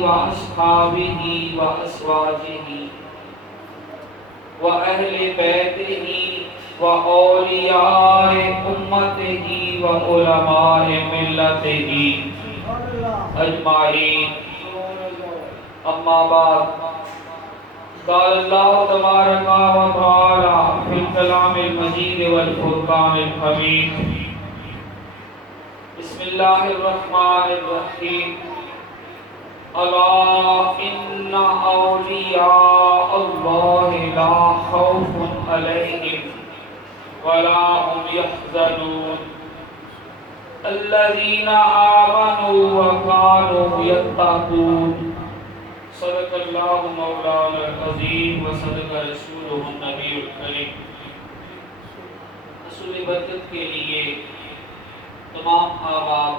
وأصحابه وأزواجه وأهل بيته وأولياء أمته وعلماء ملته أجمعين. أما بعد، قال الله تبارك وتعالى في الكلام المجيد والفرقان الحميد. بسم الله الرحمن الرحيم. ألا إن أولياء الله لا خوف عليهم ولا هم يحزنون الذين آمنوا وكانوا يتقون. صدق الله مولانا العظيم وصدق رسوله النبي الكريم. رسول برکت کے لیے تمام آباب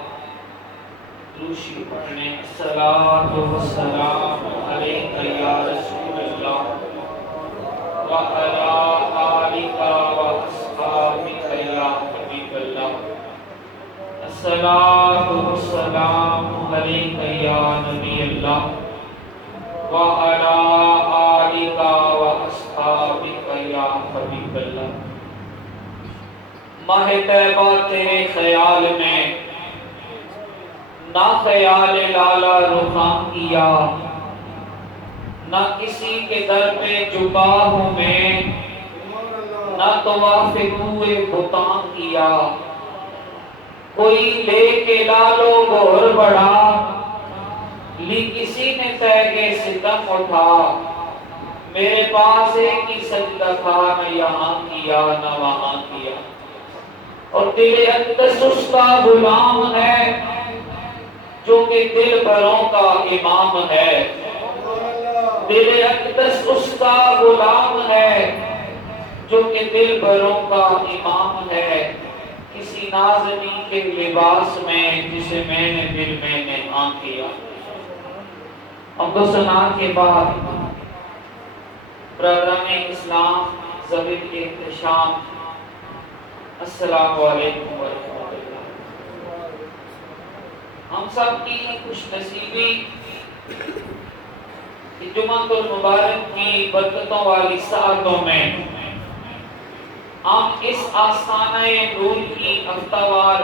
روشی پڑھنے الصلاۃ والسلام علیک یا رسول اللہ وعلی آلک واصحابک یا حبیب اللہ. الصلاۃ والسلام علیک یا نبی اللہ وعلی آلک واصحابک یا حبیب اللہ. ماہ طیبہ تیرے خیال میں نہ خیال لالا رخاں کیا، نہ کسی کے در پہ جھکا ہوں میں، نہ طواف کوئے بتاں کیا. کوئی لے کے لالو گور بڑھا، لی کسی نے تیگے ستم اٹھا. میرے پاس ایک ہی سجدہ تھا، نہ یہاں کیا نہ وہاں کیا. اور دل اقدس اس کا غلام ہے جو کہ دل بھروں کا امام ہے. دل اقدس اس کا غلام ہے جو کہ دل بھروں کا امام ہے. کسی نازنی کے لباس میں جسے میں نے دل میں نہاں کیا. اب دو سنا کے بعد پروگرام اسلام ضبط احتشام. السلام علیکم ورحمۃ اللہ. ہم سب کی خوش نصیبی کہ جمعہ المبارک کی برکتوں والی ساعتوں میں ہم اس آستانہ نور کی ہفتہ وار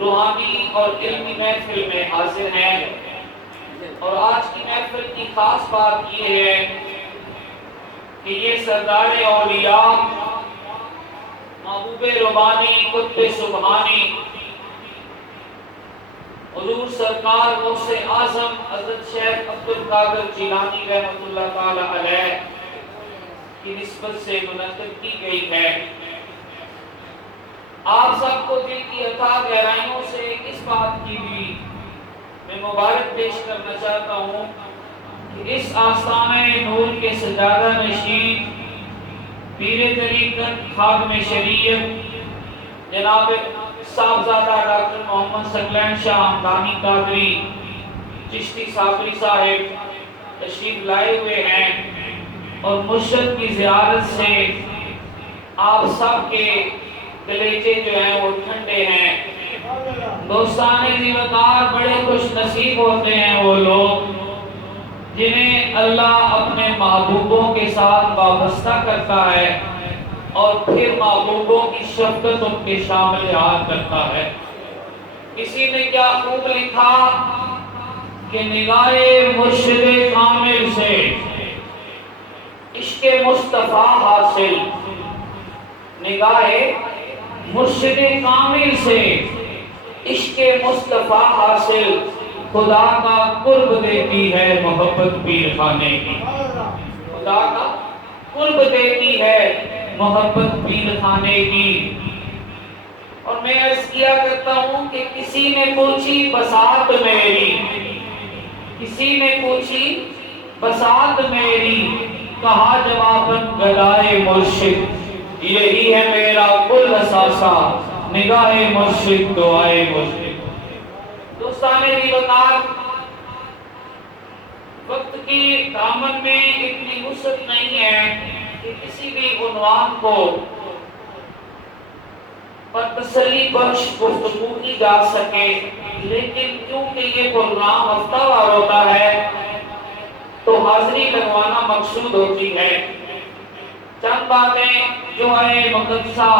روحانی اور علمی محفل میں حاضر ہیں. اور آج کی محفل کی خاص بات یہ ہے کہ یہ سردار اولیاء محبوب ربانی قطب سبحانی حضور سرکار غوث اعظم حضرت شیخ عبدالقادر جیلانی رحمۃ اللہ تعالی علیہ کی نسبت سے منعقد کی گئی ہے. آپ سب کو دل کی اتھاہ گہرائیوں سے اس بات کی بھی میں مبارک پیش کرنا چاہتا ہوں کہ اس آستانہ نور کے سجادہ نشین پیر طریقت خادم شریعت جناب صاحبزادہ ڈاکٹر محمد ثقلین شاہ ہمدانی قادری چشتی صابری صاحب تشریف لائے ہوئے ہیں اور مرشد کی زیارت سے آپ سب کے کلیجے جو ہیں وہ ٹھنڈے ہیں. دوستان زیوتار بڑے خوش نصیب ہوتے ہیں وہ لوگ جنہیں اللہ اپنے محبوبوں کے ساتھ وابستہ کرتا ہے اور پھر محبوبوں کی شفقت ان کے شامل حال کرتا ہے. کسی نے کیا خوب لکھا کہ نگاہ مرشد کامل سے عشق مصطفیٰ حاصل. نگاہ مرشد کامل سے عشق مصطفیٰ حاصل. خدا کا قرب دیتی ہے محبت پیر خانے کی. خدا کا قرب دیتی ہے محبت پیر خانے کی. اور میں عرض کیا کرتا ہوں کہ کسی نے پوچھی بساط میری، کسی نے پوچھی بساط میری، کہا جواباً گدائے مرشد یہی ہے میرا کل اثاثہ، نگاہ مرشد دعائے مرشد. دوستان دیوتار وقت کی دامن میں اتنی وسعت نہیں ہے کہ کسی بھی عنوان کو پر تسلی بخش گفتگو کی جا سکے. لیکن کیونکہ یہ پروگرام ہفتہ وار ہوتا ہے تو حاضری لگوانا مقصود ہوتی ہے۔ چند باتیں جو ہے مقدسہ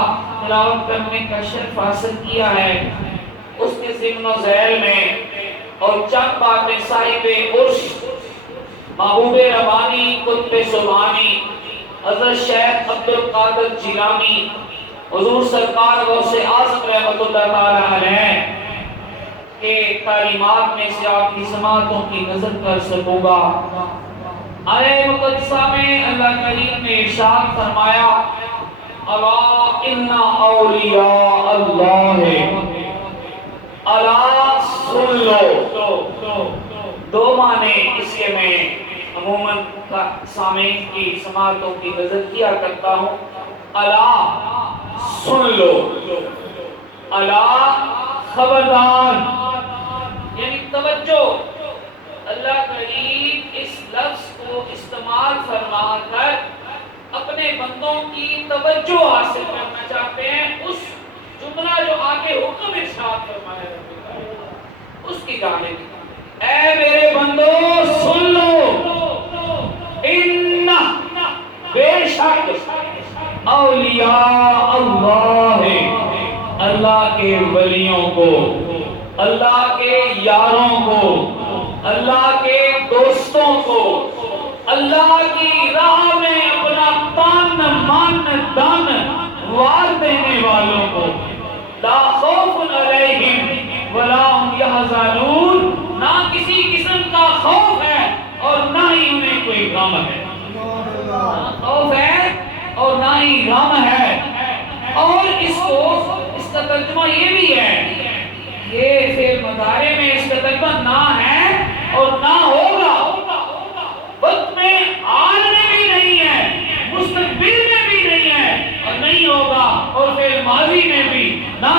تلاوت کرنے کا شرف حاصل کیا ہے اس کے ضمن و ذیل میں، اور چند باتیں صاحب عرش محبوب ربانی قطب سبحانی حضرت شیخ عبد القادر جیلانی حضور سرکار غوث اعظم رحمۃ اللہ تعالی علیہ کے تعلیمات میں سے آپ کی سماعتوں کی نظر کر سکوں گا۔ آیہ مقدسہ میں اللہ کریم نے ارشاد فرمایا الا ان اولیاء اللہ، الا سن لو۔ دو معنی اس کے میں عموماً سامعین کی سماعتوں کی نظر کیا کرتا ہوں۔ الا سن لو، الا خبردار، یعنی توجہ۔ اللہ کریم اس لفظ کو استعمال فرما کر اپنے بندوں کی توجہ حاصل کرنا چاہتے ہیں۔ اس جملہ جو آگے حکم ارشاد فرمایا اس کی جانب، اے میرے بندو سن لو، ان بے شک اولیاء اللہ، اللہ کے ولیوں کو، اللہ کے یاروں کو، اللہ کے دوستوں کو، اللہ کی راہ میں اپنا تن من دن وار دینے والوں کو، لا خوف علیہم ولا هم یحزنون، نہ کسی قسم کا خوف ہے اور نہ ہی انہیں کوئی غم ہے، نہ خوف ہے اور نہ ہی غم ہے۔ اور اس کا ترجمہ یہ بھی ہے، یہ فعل مضارع میں اس کا ترجمہ نہ ہے اور نہ ہوگا، وقت میں حال میں بھی نہیں ہے، مستقبل میں بھی نہیں ہے اور نہیں ہوگا، اور فعل ماضی میں بھی نہ